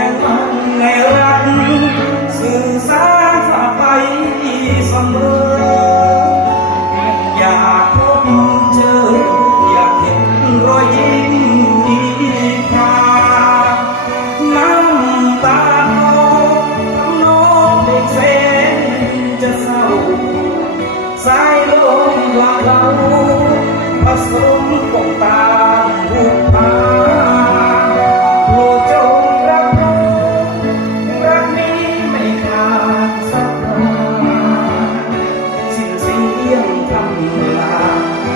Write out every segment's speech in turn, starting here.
ยงมันในรักสื่อสารฝาไปเสมออยากพบเจอ อยากเห็นรอยยิ้มนี้พาน้ำตาโตทั้งน้องเด็กเส้นจะเศร้าสายลมหลากเราผสม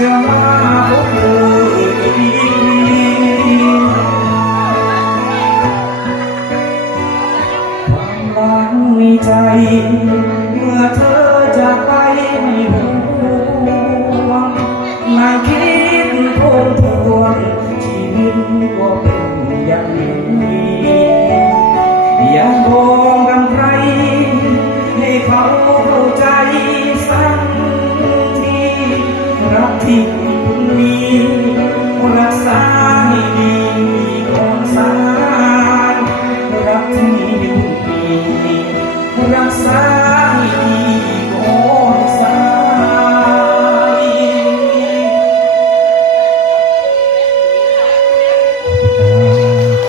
จะากทีคใจ เมื่อเธอ